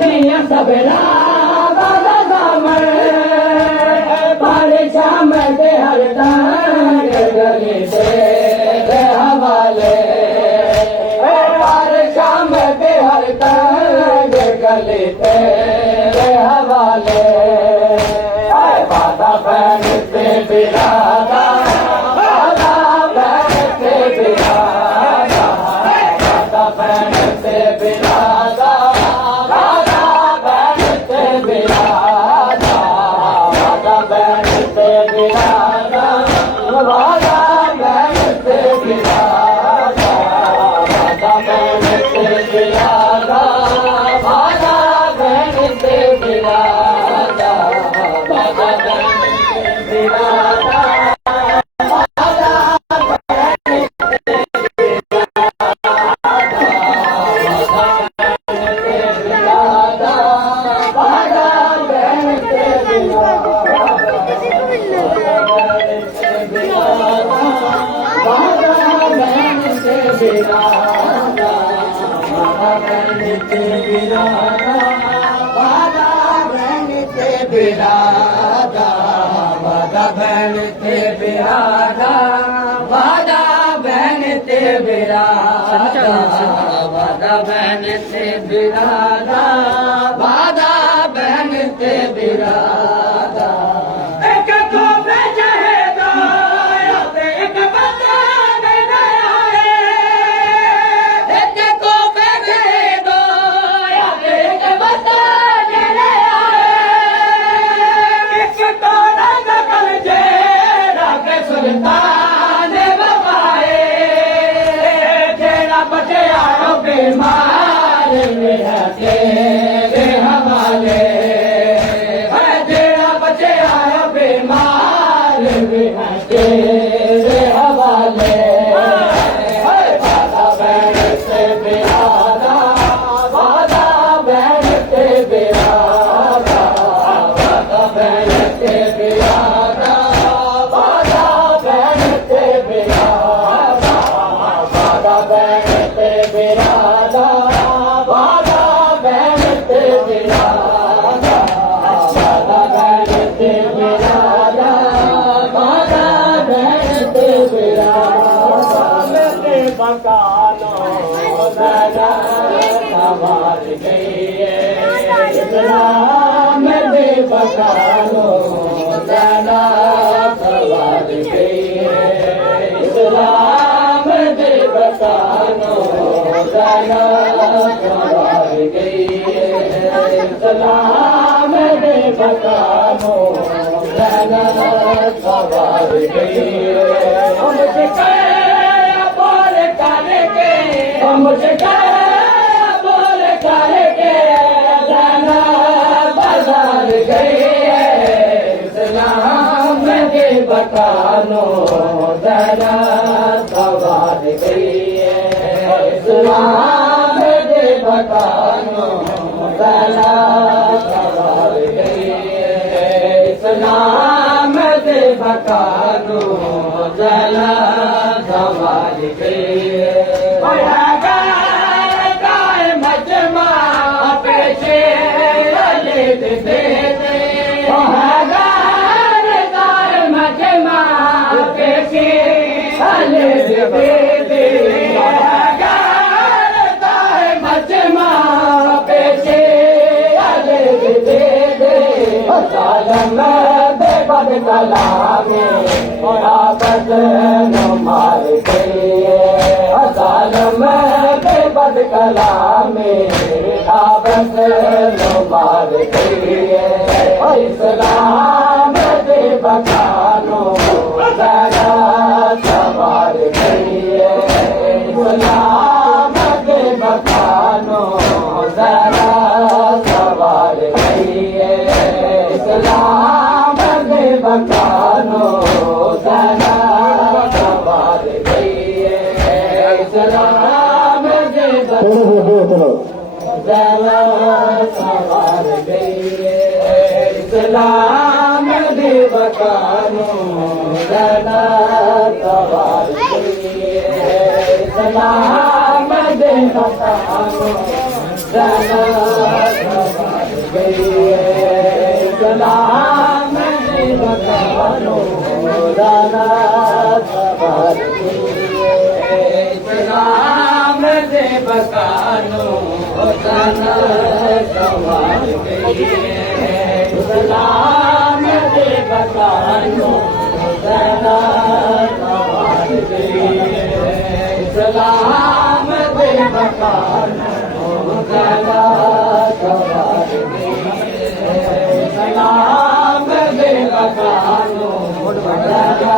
सिया सबरा बाबा दामन पर शाम दे हर दान गले दे हवाले पर शाम दे हर दान गले तेरे हवाले बाबा बहन से बिरादा बाबा बहन से बिरादा बाबा बहन से बिरादा बाबा बहन से बिरादा बाबा बहन से बिरादा बाबा बहन से बिरादा बाबा बहन से बिरादा बाबा बहन से बिरादा बाबा बहन से बिरादा सलाम दे गई इस्लाम दे बकानो दाना सवार इस्लाम दे बकानो दाना सवार गई इस्लाम दे बकानो दाना सवार गई इस्लाम दे बकानो दाना सवार गई इस्लाम दे बकानो दाना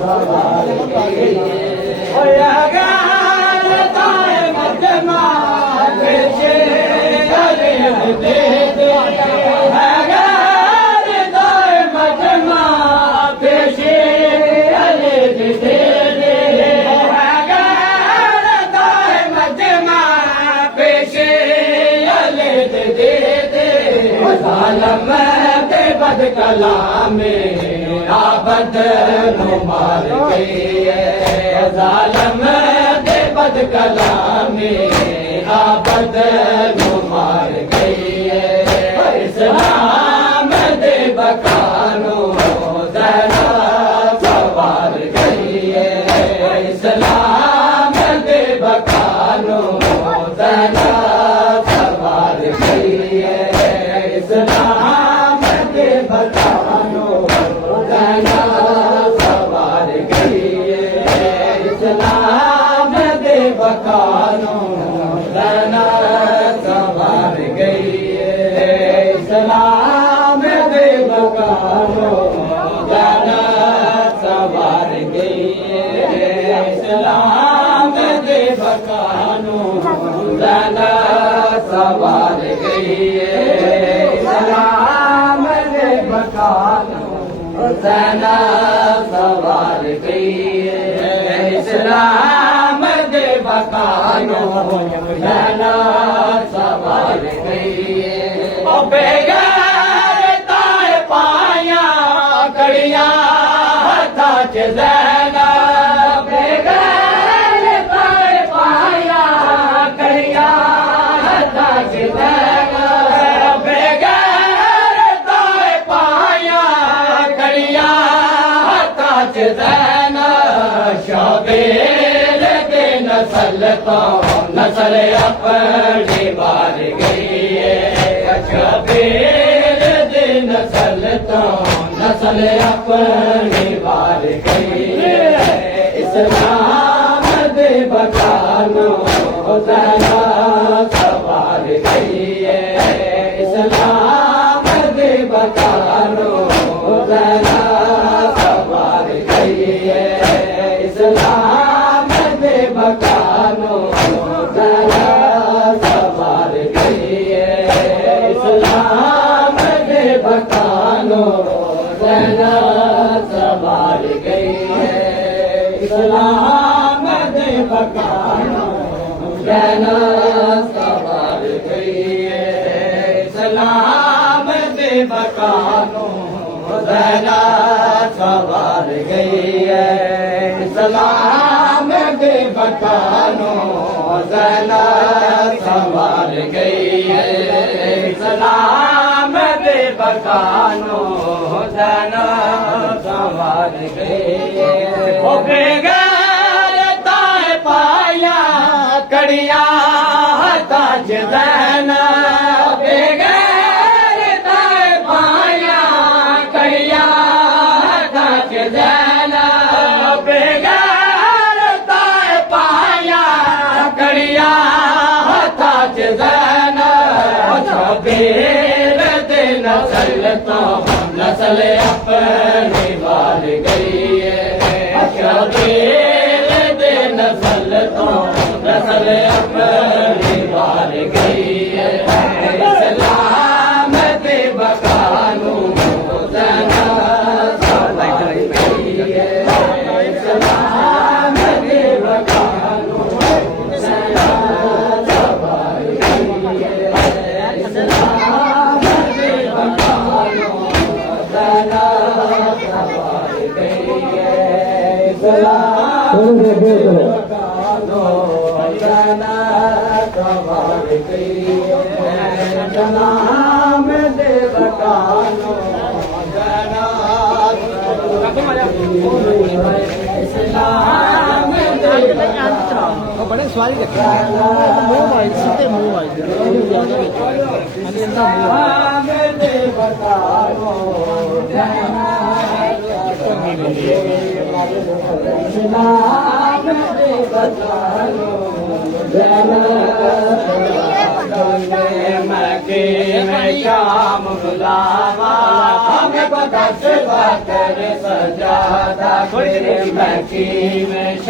सवार गई बद कलामे आबद नो मार गई जालम दे बद कलामे आबद नो मार गई इस्लाम दे बकानो दाना सवार गई इस्लाम दे बकानो दाना सवार गई इस्लाम दे बकानो दाना सवार गई इस्लाम दे बकानो दाना सवार गई इस्लाम दे बकानो दाना सवार गई इस्लाम दे बकानो दाना सवार गई इस्लाम दे बकानो दाना सवार गई इस्लाम दे बकानो दाना सवार गई ओ बेगार ताए पाया कड़िया हथा च ज़ैना बेगार ताए पाया कड़िया हथा च ज़ैना बेगार ताए पाया कड़िया हथा च ज़ैना शबीर के नस्ल तो नस्ल अपनी मार गई शबीर दे नस्ल तो नस्ल अपनी मार गई इस्लाम दे बकानो दाना सवार गई इस्लाम दे बकानो दाना सवार गई इस्लाम दे बकानो दाना सवार गई इस्लाम दे बकानो दाना सवार गई इस्लाम दे बकानो दाना सवार गई इस्लाम दे बकानो दाना सवार गई इस्लाम दे बकानो दाना सवार गई इस्लाम दे बकानो दाना सवार गई ओ बेगार ताए पाया कड़िया हथा च ज़ैना बेगार ताए पाया कड़िया हथा च ज़ैना बेगार ताए पाया कड़िया हथा च ज़ैना शबीर दे नस्ल तो नस्ल अपनी मार गई शबीर दे नस्ल तो नस्ल अपनी मार गई इस्लाम दे बकानो दाना सवार गई इस्लाम दे बकानो दाना सवार गई इस्लाम दे बकानो दाना सवार गई इस्लाम दे बकानो दाना सवार गई बटानो ਉਹ ਬੜੇ ਸਵਾਰੀ ਰੱਖੇ ਮੂੰਹ ਵਾਈ ਸਿੱਧੇ ਮੂੰਹ ਵਾਈ श्याम बुलावा हमें बदस बात सजादा में